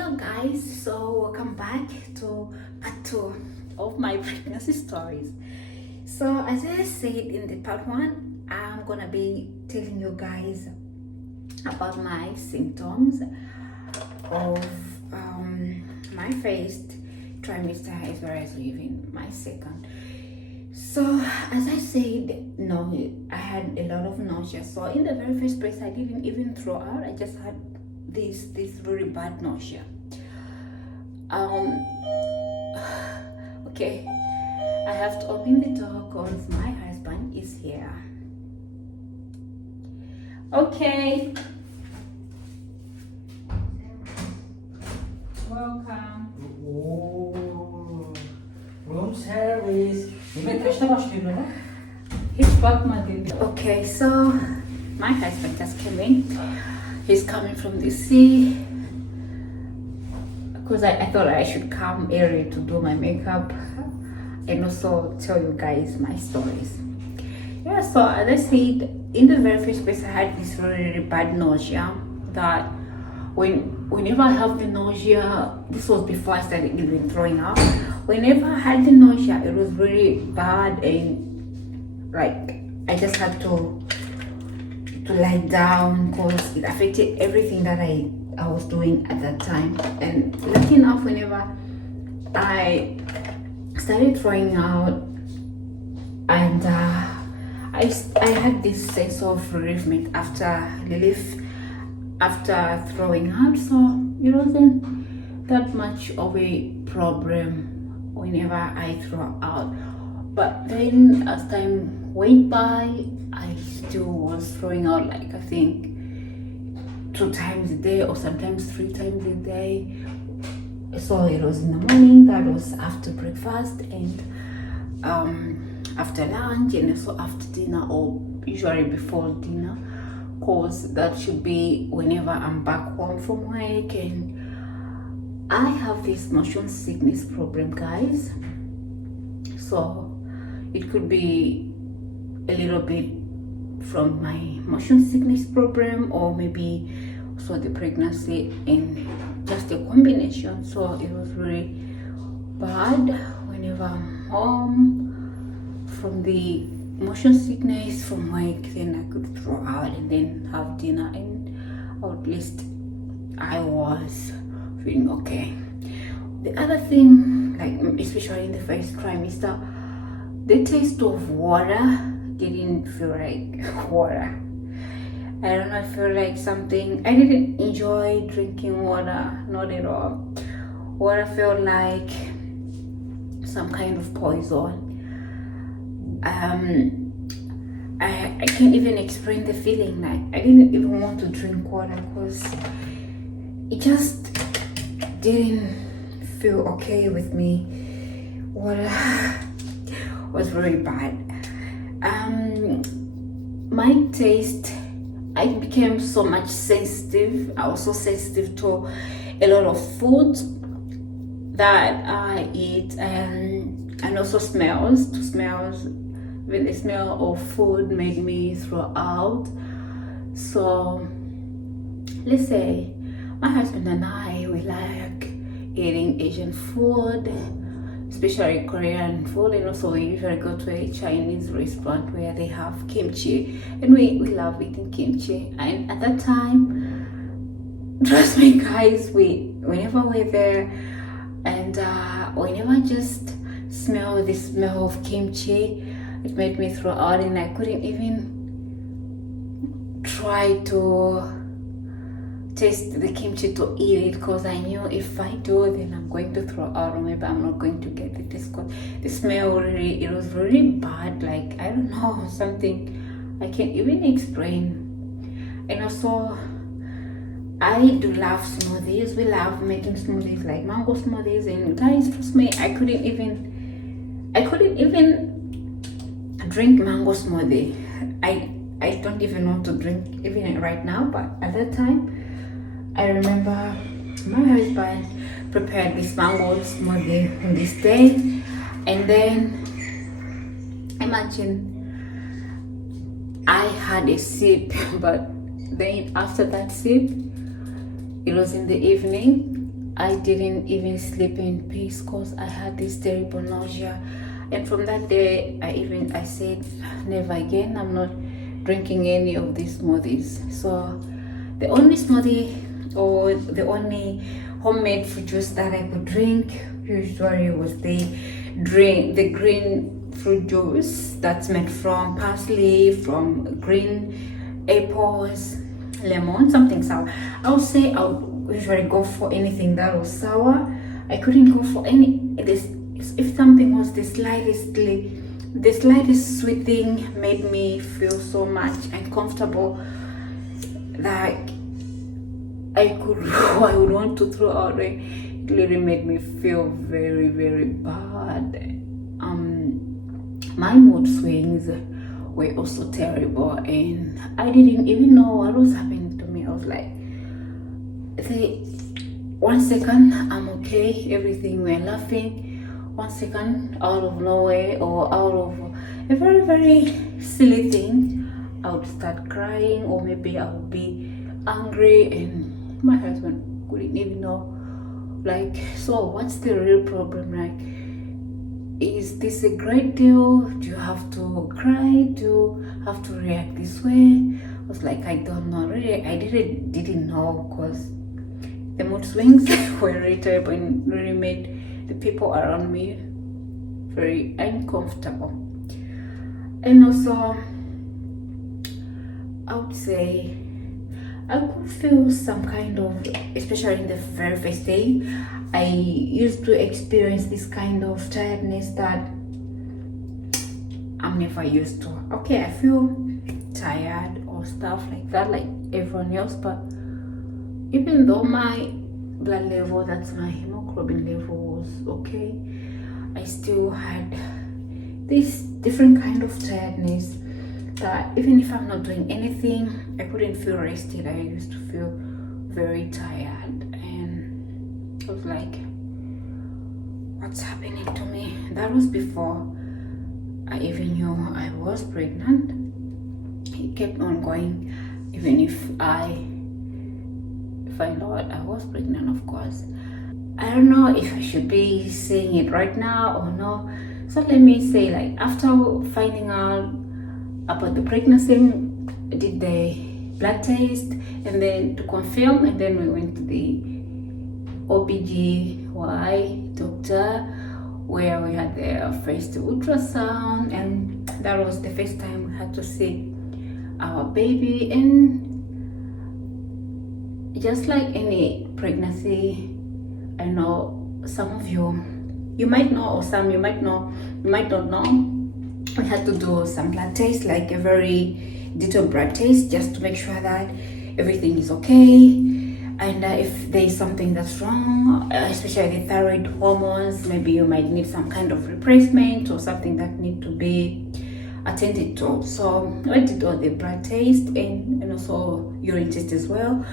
Hello guys, so welcome back to part 2 of my pregnancy stories. So as I said in the part 1, I'm gonna be telling you guys about my symptoms of my first trimester as well as even my second. So as I said, no, I had a lot of nausea. So in the very first place, I didn't even throw out. I just had this very bad nausea. Okay, I have to open the door because my husband is here. Okay, welcome. Oo. Room service. Yemek kaçta başlıyor baba? Hiç bakmadım. Okay, so my husband just came in. He's coming from the sea because I thought I should come early to do my makeup and also tell you guys my stories. Yeah, so as I said, in the very first place, I had this really bad nausea that whenever I have the nausea, this was before I started even throwing up. Whenever I had the nausea, it was really bad and like I just had to lie down because it affected everything that I was doing at that time. And lucky enough, whenever I started throwing out and I had this sense of relief after throwing out, so it wasn't that much of a problem whenever I throw out. But then as time went by, I still was throwing out, like I think 2 times a day or sometimes 3 times a day. So it was in the morning, that was after breakfast, and after lunch, and also after dinner, or usually before dinner, cause that should be whenever I'm back home from work. And I have this motion sickness problem, guys, so it could be a little bit from my motion sickness problem, or maybe also the pregnancy and just a combination. So it was really bad whenever I'm home from the motion sickness from work. Then I could throw out and then have dinner, and at least I was feeling okay. The other thing, like especially in the first trimester, the taste of water didn't feel like water. I don't know, I feel like something. I didn't enjoy drinking water, not at all. Water felt like some kind of poison. I can't even explain the feeling. Like I didn't even want to drink water because it just didn't feel okay with me. Water was very bad. My taste, I became so much sensitive. I was so sensitive to a lot of food that I eat, and also smells. Even the smell of food made me throw out. So let's say my husband and I, we like eating Asian food, especially Korean food, and also we usually go to a Chinese restaurant where they have kimchi, and we love eating kimchi. And at that time, trust me guys, whenever we're there and whenever I just smell the smell of kimchi, it made me throw out, and I couldn't even try to taste the kimchi to eat it because I knew if I do, then I'm going to throw out, or maybe I'm not going to get the taste. The smell really, it was really bad. Like I don't know, something I can't even explain. And also, I do love smoothies. We love making smoothies, like mango smoothies. And guys, trust me, I couldn't even drink mango smoothie. I don't even want to drink even right now, but at that time, I remember my husband prepared this mango smoothie on this day, and then imagine I had a sip, but then after that sip, it was in the evening, I didn't even sleep in peace because I had this terrible nausea. And from that day, I said, never again. I'm not drinking any of these smoothies. So the only smoothie or the only homemade fruit juice that I could drink usually was the green fruit juice that's made from parsley, from green apples, lemon, something sour. I would say I would usually go for anything that was sour. I couldn't go for any this. If something was the slightest sweet thing made me feel so much uncomfortable that I would want to throw out. It really made me feel very, very bad. My mood swings were also terrible, and I didn't even know what was happening to me. I was like, one second I'm okay, everything we're laughing. 1 second, out of nowhere or out of a very, very silly thing, I would start crying, or maybe I would be angry, and my husband couldn't even know. Like, so what's the real problem? Like, is this a great deal? Do you have to cry? Do you have to react this way? I was like, I don't know. Really, I didn't know, because the mood swings were really terrible and really made the people around me very uncomfortable. And also, I would say I could feel some kind of, especially in the very first day, I used to experience this kind of tiredness that I'm never used to. Okay, I feel tired or stuff like that, like everyone else, but even though my blood level, that's my hemoglobin level, was okay, I still had this different kind of tiredness that even if I'm not doing anything, I couldn't feel rested. I used to feel very tired, and I was like, what's happening to me? That was before I even knew I was pregnant. It kept on going, even if I find out I was pregnant, of course. I don't know if I should be saying it right now or no. So let me say, like, after finding out about the pregnancy, I did the blood test, and then to confirm, and then we went to the OBGY doctor, where we had the first ultrasound, and that was the first time we had to see our baby. And just like any pregnancy, I know some of you might know, or some you might know, you might not know. We had to do some blood tests, like a very detailed blood test, just to make sure that everything is okay. And if there is something that's wrong, especially the thyroid hormones, maybe you might need some kind of replacement or something that need to be attended to. So I did all the blood test and also urine test as well.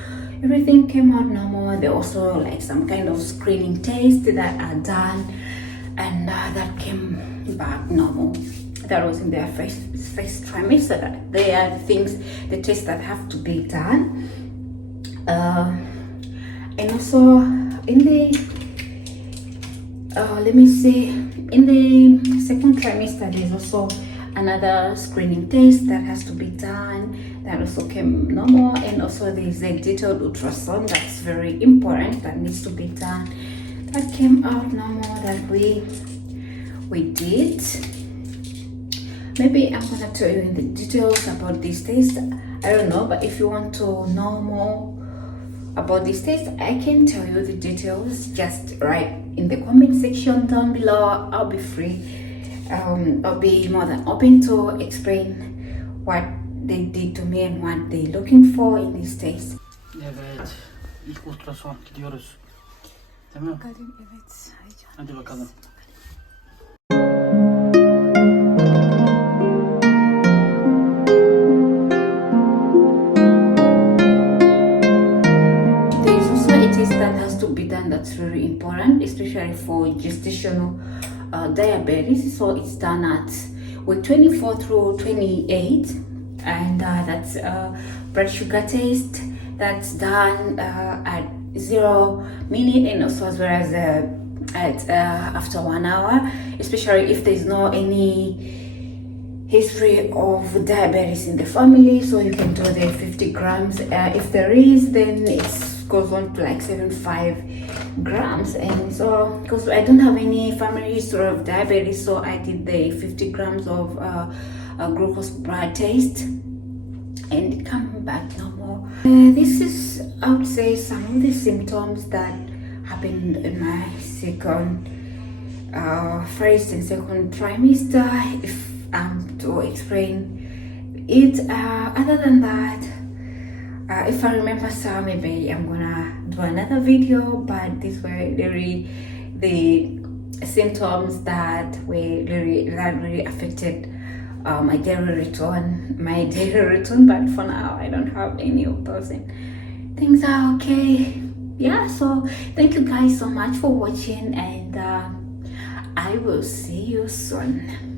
Everything came out normal. There also like some kind of screening tests that are done, and that came back normal. That was in their first trimester. That they are things, the tests that have to be done. And also in the let me see, in the second trimester, there's also another screening test that has to be done. That also came normal. And also there's a detailed ultrasound that's very important that needs to be done. That came out normal, that we did. Maybe I'm gonna tell you in the details about this test. I don't know, but if you want to know more about this test, I can tell you the details. Just write in the comment section down below. I'll be free. I'll be more than open to explain what they did to me and what they're looking for in this test. Evet, ilk ultrason gidiyoruz. Değil mi? Bakalım, evet. Hadi bakalım. There's also a test that has to be done that's very important, especially for gestational diabetes. So it's done at week 24 through 28, and that's a blood sugar test that's done at 0 minute, and also as well as after 1 hour, especially if there's no any history of diabetes in the family. So you can do the 50 grams. If there is, then it goes on to like 75 grams. And so because I don't have any family history of diabetes, so I did the 50 grams of glucose blood test, and it came back normal. This is, I would say, some of the symptoms that happened in my first and second trimester, if I'm to explain it. Other than that, if I remember some, maybe I'm gonna do another video, but these were really the symptoms that really affected my daily routine. But for now, I don't have any of those, and things are okay. Yeah, so thank you guys so much for watching, and I will see you soon.